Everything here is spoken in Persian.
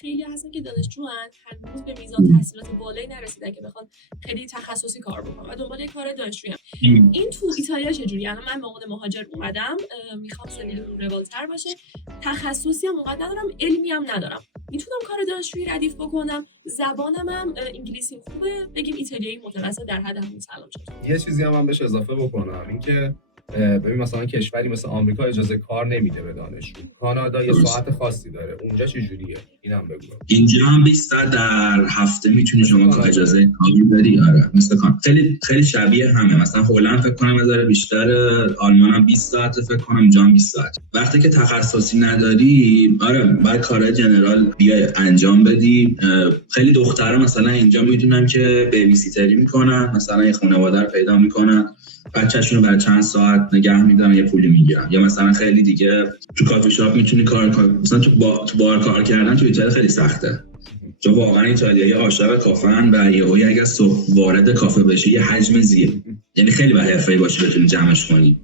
خیلی هستن که دانشجوان هنوز به میزان تحصیلات بالایی نرسیدن که بخوان خیلی تخصصی کار بکنن و دنبال کار دانشجویی. این تو ایتالیا چجوریه؟ الان من به عنوان مهاجر اومدم، میخوام سویل روالتر باشه، تخصصی هم اونقدر ندارم، علمی هم ندارم، میتونم کار دانشجویی ردیف بکنم، زبانم هم انگلیسی خوبه، بگیم ایتالیایی متوسط در حد همون سلام شد. یه چیزی هم بهش اضافه بکنم، اینکه ببین مثلا کشوری مثل آمریکا اجازه کار نمیده به دانشجو. کانادا یه ساعت خاصی داره. اونجا چه جوریه؟ اینم بگو. اینجا هم 20 ساعت در هفته میتونی شما اجازه کاری بدی. آره مثلا خیلی شبیه همه. مثلا هلند فکر کنم بذاره بیشتر، آلمان هم 20 ساعت فکر کنم، اینجا هم 20 ساعت. وقتی که تخصصی نداری، آره باید کارهای جنرال بیای انجام بدی. خیلی دخترها مثلا اینجا میدونن که بیبی سیتری میکنن، مثلا یه خانواده رو پیدا میکنن، بچه‌شون رو برای چند ساعت نگه میدارن، یه پولی میگیرن. یا مثلا خیلی دیگه تو کافی شاپ میتونی کار مثلا تو بار کار کردن تو ایتالیا خیلی سخته، چون واقعا ایتالیایی عاشق کافه‌ان و یهویی اگه صبح وارد کافه بشی یه حجم زیر، یعنی خیلی با حرفه‌ای باشی بتونی جمعش کنی.